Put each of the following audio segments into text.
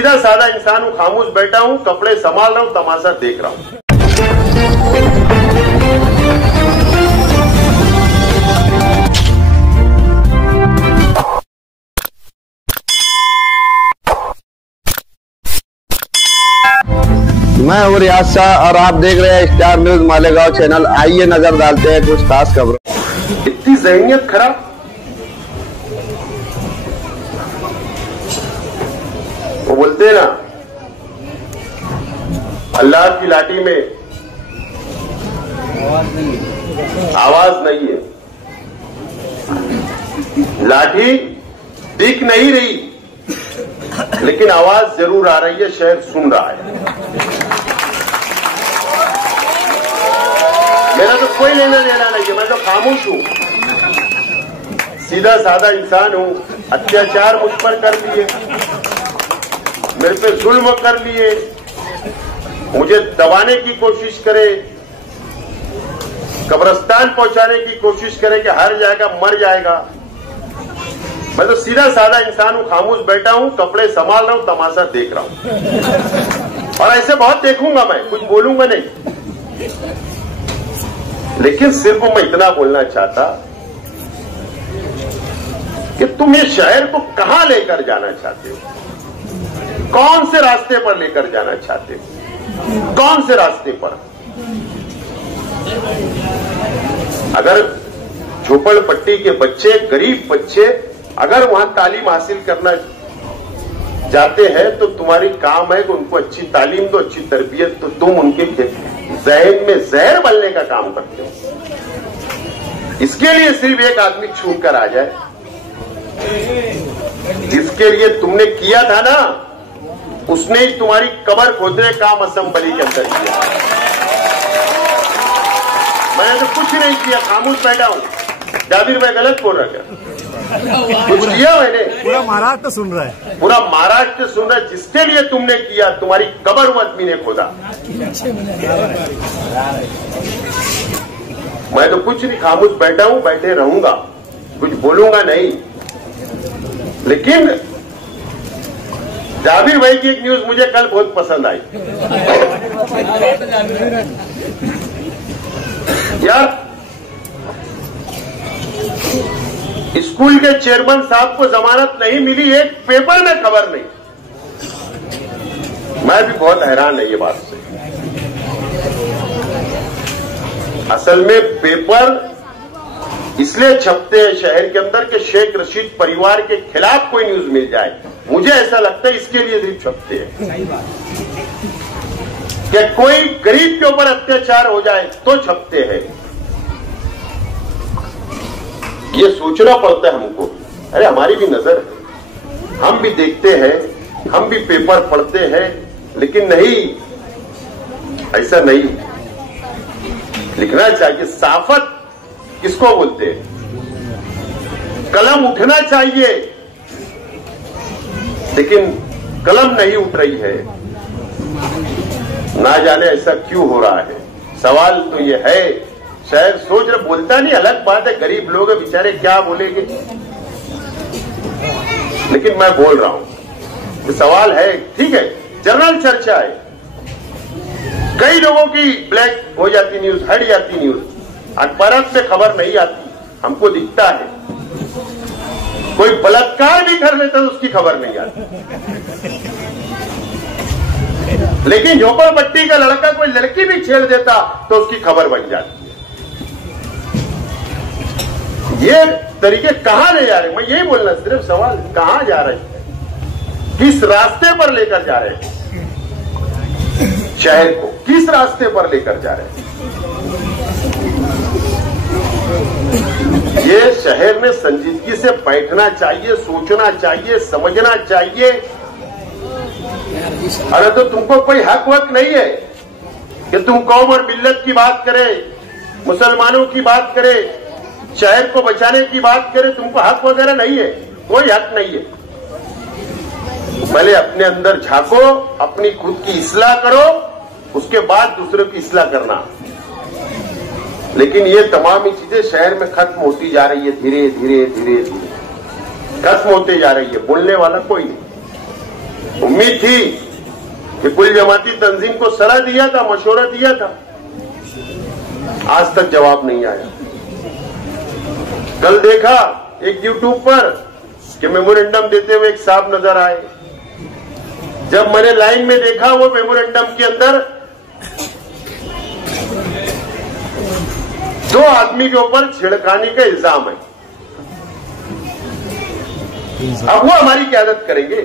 सीधा साधा इंसान हूं, खामोश बैठा हूं, कपड़े संभाल रहा हूं, तमाशा देख रहा हूं। मैं हूं रियाज शाह और आप देख रहे हैं स्टार न्यूज मालेगांव चैनल। आइए नजर डालते हैं कुछ खास खबरों। इतनी ज़हनियत खराब, वो बोलते हैं ना, अल्लाह की लाठी में आवाज नहीं है। लाठी दिख नहीं रही, लेकिन आवाज जरूर आ रही है, शहर सुन रहा है। मेरा तो कोई लेना देना नहीं है, मैं तो खामोश हूं, सीधा साधा इंसान हूं। अत्याचार मुझ पर कर लिए, मेरे पे जुल्म कर लिए, मुझे दबाने की कोशिश करे, कब्रिस्तान पहुंचाने की कोशिश करे कि हार जाएगा, मर जाएगा। मैं तो सीधा साधा इंसान हूं, खामोश बैठा हूं, कपड़े संभाल रहा हूं, तमाशा देख रहा हूं। और ऐसे बहुत देखूंगा, मैं कुछ बोलूंगा नहीं। लेकिन सिर्फ मैं इतना बोलना चाहता कि तुम ये शहर को कहां लेकर जाना चाहते हो, कौन से रास्ते पर लेकर जाना चाहते हो, कौन से रास्ते पर। अगर झोपड़पट्टी के बच्चे, गरीब बच्चे अगर वहां तालीम हासिल करना जाते हैं तो तुम्हारी काम है कि उनको अच्छी तालीम दो, अच्छी तरबियत। तो तुम उनके जहन में जहर बलने का काम करते हो। इसके लिए सिर्फ एक आदमी छूट कर आ जाए, जिसके लिए तुमने किया था ना, उसने ही तुम्हारी कब्र खोदने का काम असेंबली के अंदर किया। मैंने तो कुछ नहीं किया, खामोश बैठा हूं। जाबिर भाई गलत बोल रहा क्या? कुछ किया मैंने? पूरा महाराष्ट्र सुन रहा है, पूरा महाराष्ट्र सुन रहा है। जिसके लिए तुमने किया, तुम्हारी कब्र वो आदमी ने खोदा। मैं तो कुछ नहीं, खामोश बैठा हूं, बैठे रहूंगा, कुछ बोलूंगा नहीं। लेकिन जाबिर भाई की एक न्यूज मुझे कल बहुत पसंद आई। यार, स्कूल के चेयरमैन साहब को जमानत नहीं मिली, एक पेपर में खबर नहीं। मैं भी बहुत हैरान है ये बात से। असल में पेपर इसलिए छपते हैं शहर के अंदर कि शेख रशीद परिवार के खिलाफ कोई न्यूज मिल जाए। मुझे ऐसा लगता है इसके लिए सिर्फ छपते हैं कि कोई गरीब के ऊपर अत्याचार हो जाए तो छपते हैं। ये सोचना पड़ता है हमको। अरे हमारी भी नजर है, हम भी देखते हैं, हम भी पेपर पढ़ते हैं, लेकिन नहीं, ऐसा नहीं लिखना चाहिए। साफत किसको बोलते हैं? कलम उठना चाहिए, लेकिन कलम नहीं उठ रही है। ना जाने ऐसा क्यों हो रहा है। सवाल तो ये है, शायद सोच रहे, बोलता नहीं, अलग बात है, गरीब लोग बेचारे क्या बोलेंगे, लेकिन मैं बोल रहा हूं तो सवाल है। ठीक है, जनरल चर्चा है, कई लोगों की ब्लैक हो जाती न्यूज, हट जाती न्यूज, अखबारात में खबर नहीं आती, हमको दिखता है। कोई बलात्कार भी कर लेता तो उसकी खबर नहीं आती, लेकिन झोपड़पट्टी का लड़का कोई लड़की भी छेड़ देता तो उसकी खबर बन जाती। ये तरीके कहां ले जा रहे हैं? मैं यही बोलना, सिर्फ सवाल कहां जा रहे हैं, किस रास्ते पर लेकर जा रहे हैं शहर को, किस रास्ते पर लेकर जा रहे हैं? ये शहर में संजीदगी से बैठना चाहिए, सोचना चाहिए, समझना चाहिए। अरे तो तुमको कोई हक वक नहीं है कि तुम कौम और मिल्लत की बात करे, मुसलमानों की बात करे, शहर को बचाने की बात करे। तुमको हक वगैरह नहीं है, कोई हक नहीं है। पहले अपने अंदर झांको, अपनी खुद की इस्लाह करो, उसके बाद दूसरों की इस्लाह करना। लेकिन ये तमाम ही चीजें शहर में खत्म होती जा रही है, धीरे धीरे धीरे धीरे खत्म होते जा रही है। बोलने वाला कोई नहीं। उम्मीद थी कि कुल जमाती तंजीम को सलाह दिया था, मशवरा दिया था, आज तक जवाब नहीं आया। कल देखा एक यूट्यूब पर कि मेमोरेंडम देते हुए एक साहब नजर आए। जब मैंने लाइन में देखा, वो मेमोरेंडम के अंदर 2 आदमी के ऊपर छेड़खानी का इल्जाम है। अब वो हमारी क्यादत करेंगे?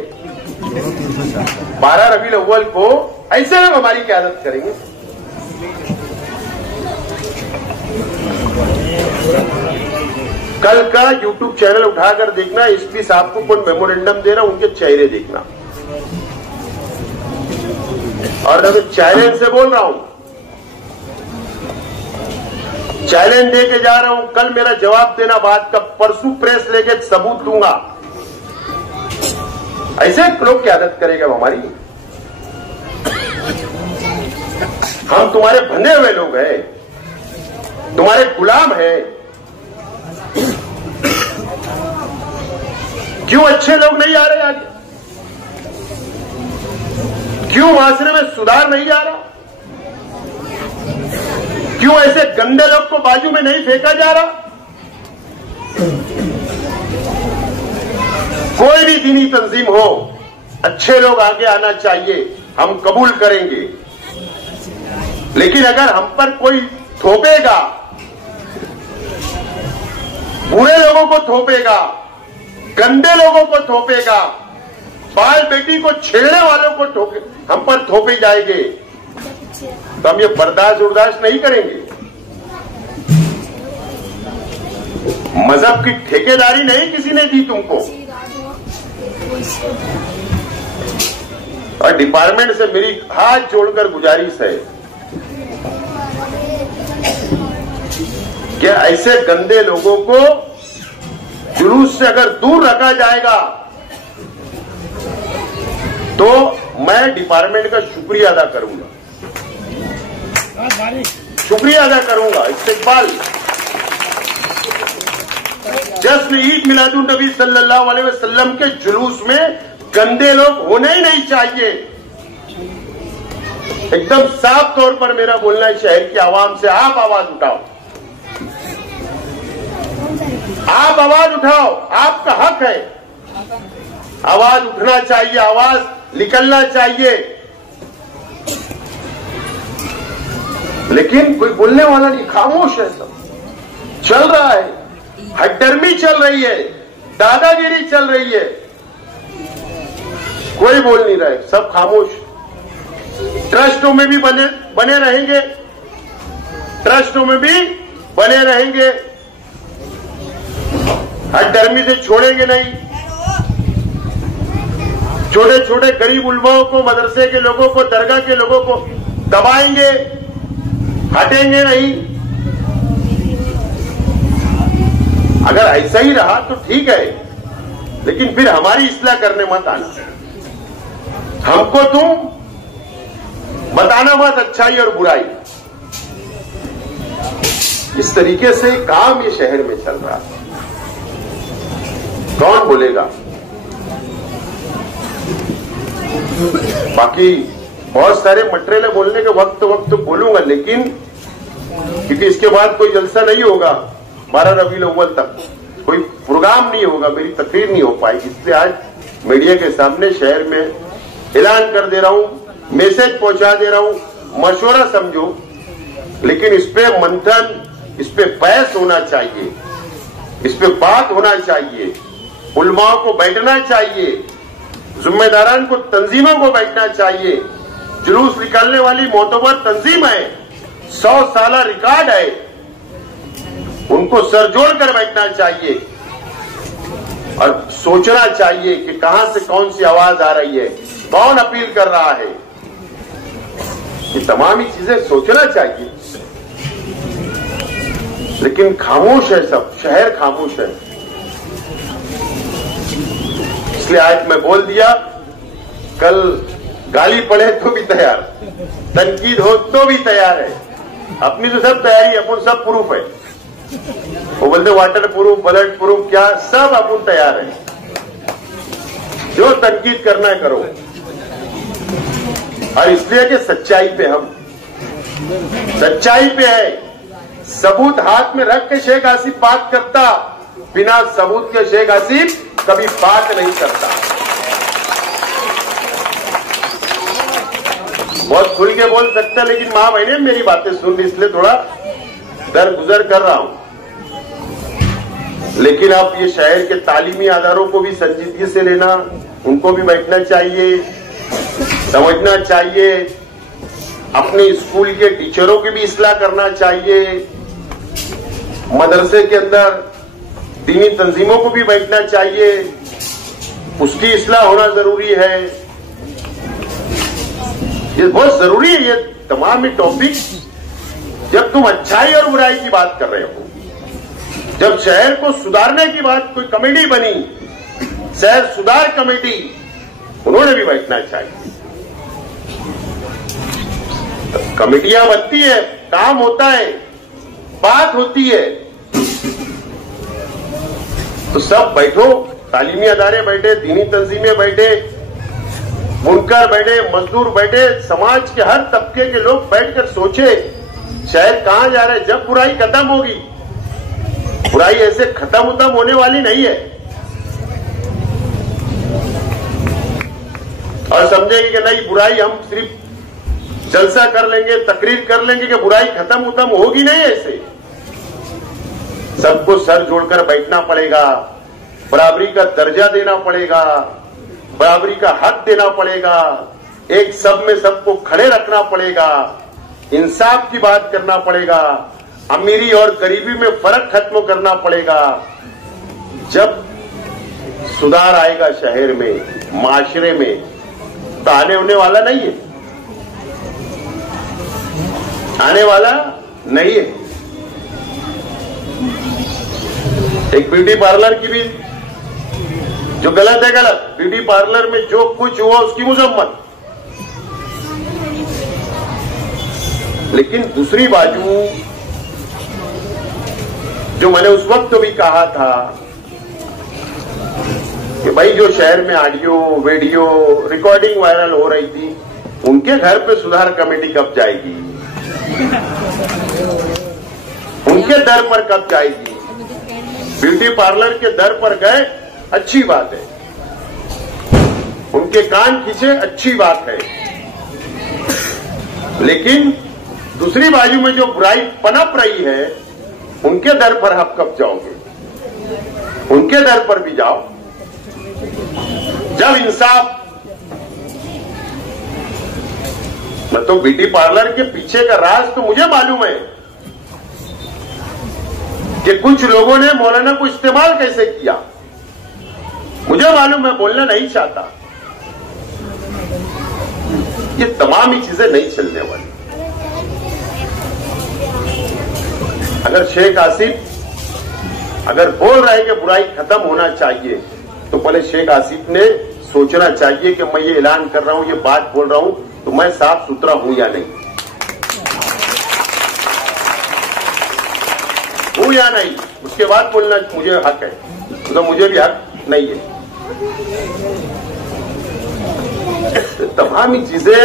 12 रबीउल अव्वल को ऐसे लोग हमारी क्यादत करेंगे? कल का यूट्यूब चैनल उठाकर देखना, एसपी साहब को कौन मेमोरेंडम दे रहा, उनके चेहरे देखना। और मैं चैलेंज से बोल रहा हूं, चैलेंज दे के जा रहा हूं, कल मेरा जवाब देना बात का, परसों प्रेस लेके सबूत दूंगा। ऐसे लोग क्यादत करेगा हमारी? हम तुम्हारे बंधे हुए लोग हैं, तुम्हारे गुलाम हैं। क्यों अच्छे लोग नहीं आ रहे आगे? क्यों माशरे में सुधार नहीं आ रहा? क्यों ऐसे गंदे लोग को बाजू में नहीं फेंका जा रहा? कोई भी दीनी तंजीम हो, अच्छे लोग आगे आना चाहिए, हम कबूल करेंगे। लेकिन अगर हम पर कोई थोपेगा, बुरे लोगों को थोपेगा, गंदे लोगों को थोपेगा, बाल बेटी को छेड़ने वालों को हम पर थोपे जाएंगे, तो हम ये बर्दाश्त नहीं करेंगे। मजहब की ठेकेदारी नहीं किसी ने दी तुमको। और डिपार्टमेंट से मेरी हाथ जोड़कर गुजारिश है कि ऐसे गंदे लोगों को जुलूस से अगर दूर रखा जाएगा तो मैं डिपार्टमेंट का शुक्रिया अदा करूंगा, शुक्रिया अदा करूंगा। इस्तेकबाल जश्न ईद मिलादुन नबी सल्लल्लाहु अलैहि वसल्लम के जुलूस में गंदे लोग होने ही नहीं चाहिए। एकदम साफ तौर पर मेरा बोलना है शहर की आवाम से, आप आवाज उठाओ, आप आवाज उठाओ, आपका हक है, आवाज उठना चाहिए, आवाज निकलना चाहिए। लेकिन कोई बोलने वाला नहीं, खामोश है, सब चल रहा है, हड्डर्मी चल रही है, दादागिरी चल रही है, कोई बोल नहीं रहा है, सब खामोश। ट्रस्टों में भी बने रहेंगे, ट्रस्टों में भी बने रहेंगे, हड्डर्मी से छोड़ेंगे नहीं। छोटे छोटे गरीब उलमाओं को, मदरसे के लोगों को, दरगाह के लोगों को दबाएंगे, हटेंगे नहीं। अगर ऐसा ही रहा तो ठीक है, लेकिन फिर हमारी इस्लाह करने मत आना, हमको तुम बताना मत अच्छाई और बुराई। इस तरीके से काम ये शहर में चल रहा है, कौन बोलेगा? बाकी बहुत सारे मटेरियल बोलने के वक्त बोलूंगा, लेकिन क्योंकि इसके बाद कोई जलसा नहीं होगा, 12 रबीउल अव्वल तक कोई प्रोग्राम नहीं होगा, मेरी तकरीर नहीं हो पाएगी, इसलिए आज मीडिया के सामने शहर में ऐलान कर दे रहा हूं, मैसेज पहुंचा दे रहा हूं, मशवरा समझो, लेकिन इस पे मंथन, इस पे बहस होना चाहिए, इस पे बात होना चाहिए, उलमाओं को बैठना चाहिए, जिम्मेदारान को, तंजीमों को बैठना चाहिए। जुलूस निकालने वाली मोतबर तंजीम है, 100 साल रिकॉर्ड है, उनको सर जोड़कर बैठना चाहिए और सोचना चाहिए कि कहां से कौन सी आवाज आ रही है, कौन अपील कर रहा है। ये तमाम ही चीजें सोचना चाहिए, लेकिन खामोश है सब, शहर खामोश है। इसलिए आज मैं बोल दिया, कल गाली पड़े तो भी तैयार, तनकीद हो तो भी तैयार है, अपनी तो सब तैयारी, अपन सब प्रूफ है, वो बोलते वाटर प्रूफ, ब्लड प्रूफ, क्या सब अपन तैयार है, जो तनकीद करना है करो। और इसलिए कि सच्चाई पे हम सच्चाई पे है। सबूत हाथ में रख के शेख आसिफ बात करता, बिना सबूत के शेख आसिफ कभी बात नहीं करता। बहुत खुल के बोल सकता, लेकिन मां बहने मेरी बातें सुन रही, इसलिए थोड़ा दर गुजर कर रहा हूं। लेकिन आप ये शहर के तालीमी आधारों को भी संजीदगी से लेना, उनको भी बैठना चाहिए, समझना चाहिए। अपने स्कूल के टीचरों की भी इस्लाह करना चाहिए। मदरसे के अंदर दीनी तंजीमों को भी बैठना चाहिए, उसकी इस्लाह होना जरूरी है। ये बहुत जरूरी है। ये तमाम टॉपिक, जब तुम अच्छाई और बुराई की बात कर रहे हो, जब शहर को सुधारने की बात, कोई कमेटी बनी, शहर सुधार कमेटी, उन्होंने भी बैठना चाहिए। कमेटियां बनती है, काम होता है, बात होती है, तो सब बैठो, तालीमी अदारे बैठे, दीनी तंजीमें बैठे, बुनकर बैठे, मजदूर बैठे, समाज के हर तबके के लोग बैठकर सोचे शहर कहां जा रहा है। जब बुराई खत्म होगी, बुराई ऐसे खत्म होने वाली नहीं है, और समझेंगे कि नहीं बुराई हम सिर्फ जलसा कर लेंगे, तकरीर कर लेंगे कि बुराई खत्म होगी नहीं। ऐसे सबको सर जोड़कर बैठना पड़ेगा, बराबरी का दर्जा देना पड़ेगा, बराबरी का हक देना पड़ेगा, एक सब में सबको खड़े रखना पड़ेगा, इंसाफ की बात करना पड़ेगा, अमीरी और गरीबी में फर्क खत्म करना पड़ेगा। जब सुधार आएगा शहर में, माशरे में, तो आने होने वाला नहीं है, आने वाला नहीं है। एक ब्यूटी पार्लर की भी, जो गलत है गलत, ब्यूटी पार्लर में जो कुछ हुआ उसकी मुजम्मत, लेकिन दूसरी बाजू जो मैंने उस वक्त तो भी कहा था कि भाई जो शहर में ऑडियो वीडियो रिकॉर्डिंग वायरल हो रही थी, उनके घर पे सुधार कमेटी कब जाएगी, उनके दर पर कब जाएगी। ब्यूटी पार्लर के दर पर गए, अच्छी बात है, उनके कान खींचे, अच्छी बात है, लेकिन दूसरी बाजू में जो बुराई पनप रही है, उनके दर पर आप कब जाओगे। उनके दर पर भी जाओ, जब इंसाफ। मैं तो ब्यूटी पार्लर के पीछे का राज तो मुझे मालूम है कि कुछ लोगों ने मौलाना को इस्तेमाल कैसे किया, मुझे मालूम है, बोलना नहीं चाहता। ये तमाम ही चीजें नहीं चलने वाली। अगर शेख आसिफ अगर बोल रहे हैं कि बुराई खत्म होना चाहिए, तो पहले शेख आसिफ ने सोचना चाहिए कि मैं ये ऐलान कर रहा हूं, ये बात बोल रहा हूं, तो मैं साफ सुथरा हूं या नहीं, हूं या नहीं। उसके बाद बोलना मुझे हक है, तो मुझे भी हक नहीं है। तमाम ही चीजें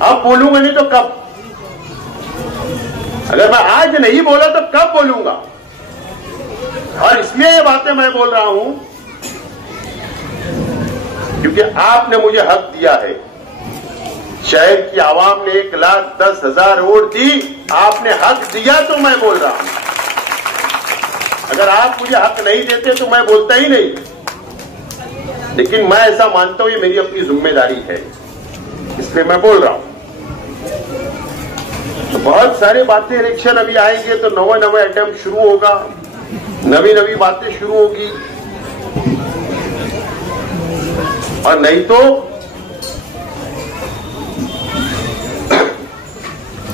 अब बोलूंगा, नहीं तो कब। अगर मैं आज नहीं बोला तो कब बोलूंगा। और इसलिए ये बातें मैं बोल रहा हूं क्योंकि आपने मुझे हक दिया है। शहर की आवाम ने 1,10,000 वोट दी, आपने हक दिया तो मैं बोल रहा हूं। अगर आप मुझे हक नहीं देते तो मैं बोलता ही नहीं, लेकिन मैं ऐसा मानता हूं ये मेरी अपनी जिम्मेदारी है, इसलिए मैं बोल रहा हूं। तो बहुत सारी बातें, इलेक्शन अभी आएंगे तो नवा अटेम्प्ट शुरू होगा, नवी बातें शुरू होगी, और नहीं तो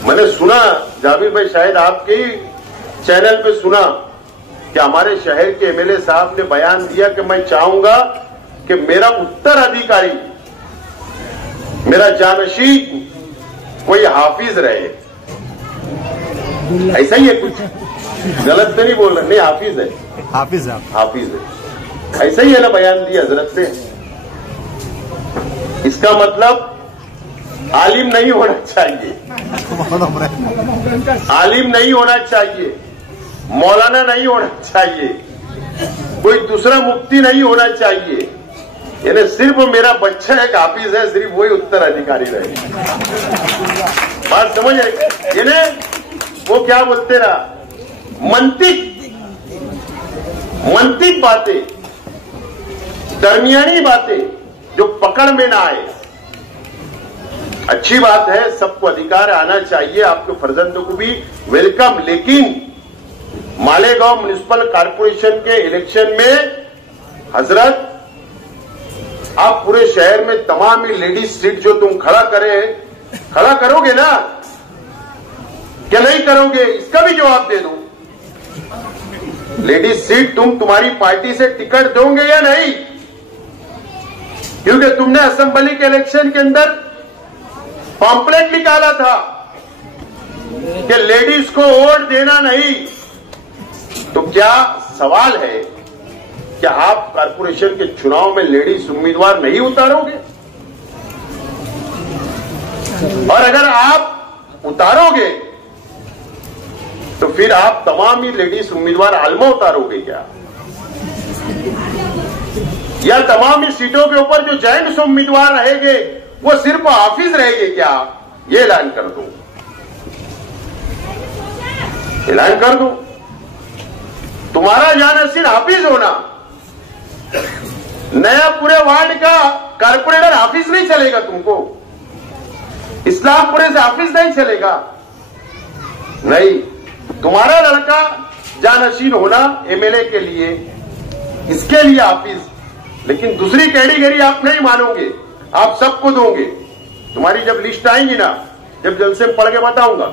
मैंने सुना, जाबिर भाई शायद आपके चैनल पे सुना कि हमारे शहर के एमएलए साहब ने बयान दिया कि मैं चाहूंगा कि मेरा उत्तराधिकारी, मेरा जानशीन कोई हाफिज रहे। ऐसा ही है, कुछ गलत तो नहीं बोल रहे, नहीं हाफिज है, हाफिज है, ऐसा ही है ना बयान दिया हजरत ने। इसका मतलब आलिम नहीं होना चाहिए, आलिम नहीं होना चाहिए, मौलाना नहीं होना चाहिए, कोई दूसरा मुफ्ती नहीं होना चाहिए, यानी सिर्फ मेरा बच्चा एक हाफिज है, सिर्फ वही उत्तराधिकारी रहे। बात समझ रहे? यानी वो क्या बोलते ना, मंतिक बातें, दरमियानी बातें जो पकड़ में ना आए। अच्छी बात है, सबको अधिकार आना चाहिए, आपके फर्जंदों को भी वेलकम, लेकिन मालेगांव म्युनिसिपल कॉर्पोरेशन के इलेक्शन में हजरत आप पूरे शहर में तमाम ही लेडीज सीट जो तुम खड़ा करोगे ना, क्या नहीं करोगे? इसका भी जवाब दे दो। लेडीज सीट तुम्हारी पार्टी से टिकट दोगे या नहीं? क्योंकि तुमने असेंबली के इलेक्शन के अंदर पॉम्पलेट निकाला था कि लेडीज को वोट देना नहीं। तो क्या सवाल है, क्या आप कारपोरेशन के चुनाव में लेडीज उम्मीदवार नहीं उतारोगे? और अगर आप उतारोगे तो फिर आप तमाम ही लेडीज उम्मीदवार आलमा उतारोगे क्या? या तमाम ही सीटों के ऊपर जो जेंट्स उम्मीदवार रहेंगे वो सिर्फ हाफिज रहेंगे क्या? ये ऐलान कर दो, ऐलान कर दो। तुम्हारा जाना सिर्फ हाफिज होना, नया पूरे वार्ड का कारपोरेटर हाफिज नहीं चलेगा तुमको, इस्लामपुरे से हाफिज नहीं चलेगा, नहीं। तुम्हारा लड़का जानशीन होना एमएलए के लिए, इसके लिए हाफिज, लेकिन दूसरी कैटेगरी आप नहीं मानोगे, आप सबको दोगे। तुम्हारी जब लिस्ट आएंगी ना, जब जलसे में पढ़ के बताऊंगा,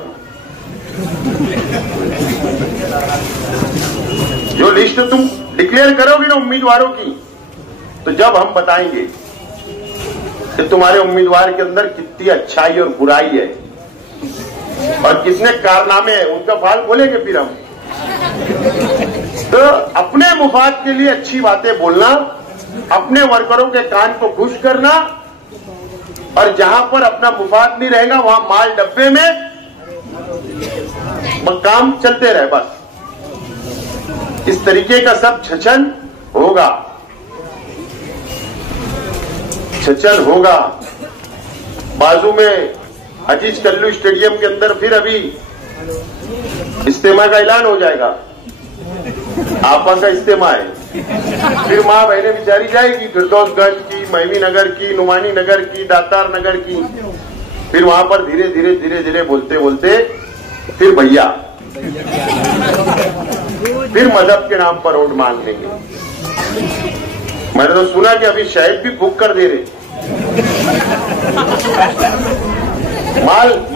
जो लिस्ट तुम डिक्लेयर करोगी ना उम्मीदवारों की, तो जब हम बताएंगे कि तुम्हारे उम्मीदवार के अंदर कितनी अच्छाई और बुराई है और कितने कारनामे हैं, उनका फाल बोलेंगे फिर हम। तो अपने मुफाद के लिए अच्छी बातें बोलना, अपने वर्करों के कान को खुश करना, और जहां पर अपना मुफाद नहीं रहेगा वहां माल डब्बे में काम चलते रहे बस। इस तरीके का सब छचन होगा, छचन होगा। बाजू में अजीज कल्लू स्टेडियम के अंदर फिर अभी इस्तेमा का ऐलान हो जाएगा, आपा का इस्तेमा है। फिर माँ बहने बिचारी जाएगी फिरदौसगंज की, महमी नगर की, नुमानी नगर की, दातार नगर की, फिर वहां पर धीरे धीरे धीरे धीरे बोलते बोलते फिर भैया, फिर मजहब के नाम पर वोट मांग लेंगे। मैंने तो सुना कि अभी शहद भी बुक कर दे रहे,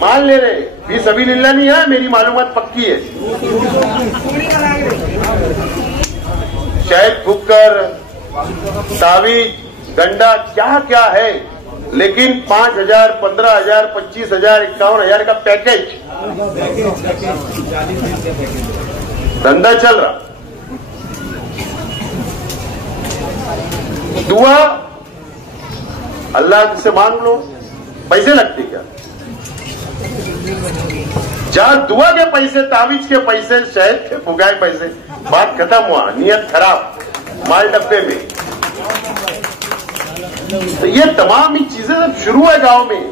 माल ले रहे, फीस अभी लीला नहीं है, मेरी मालूमात पक्की है। शहद बुकर, तावीज, गंडा, क्या क्या है, लेकिन 5,000, 15,000, 25,000, 51,000 का पैकेज धंधा चल रहा। दुआ अल्लाह से मांग लो, पैसे लगते क्या? जहां दुआ के पैसे, तावीज के पैसे, शहद के फुगाए पैसे, बात खत्म हुआ, नियत खराब, माल डब्बे में। तो ये तमाम ही चीजें जब शुरू है गांव में,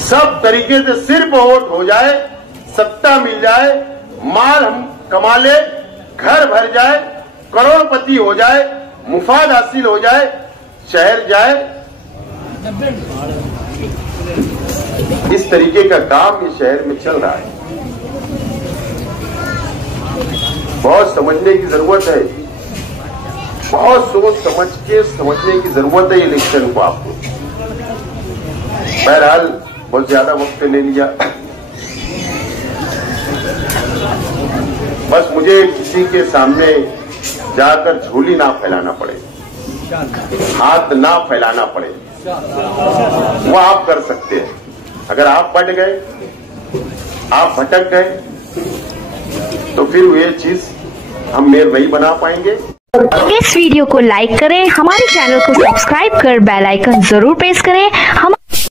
सब तरीके से सिर्फ वोट हो जाए, सत्ता मिल जाए, माल हम कमा ले, घर भर जाए, करोड़पति हो जाए, मुफाद हासिल हो जाए, शहर जाए, इस तरीके का काम इस शहर में चल रहा है। बहुत समझने की जरूरत है, बहुत सोच समझ के समझने की जरूरत है इलेक्शन को आपको। बहरहाल बहुत ज्यादा वक्त ले लिया, बस मुझे किसी के सामने जाकर झोली ना फैलाना पड़े, हाथ ना फैलाना पड़े, वो आप कर सकते हैं। अगर आप बट गए, आप भटक गए, तो फिर ये चीज हम मेयर नहीं बना पाएंगे। इस वीडियो को लाइक करें, हमारे चैनल को सब्सक्राइब कर बेल आइकन जरूर प्रेस करें। हम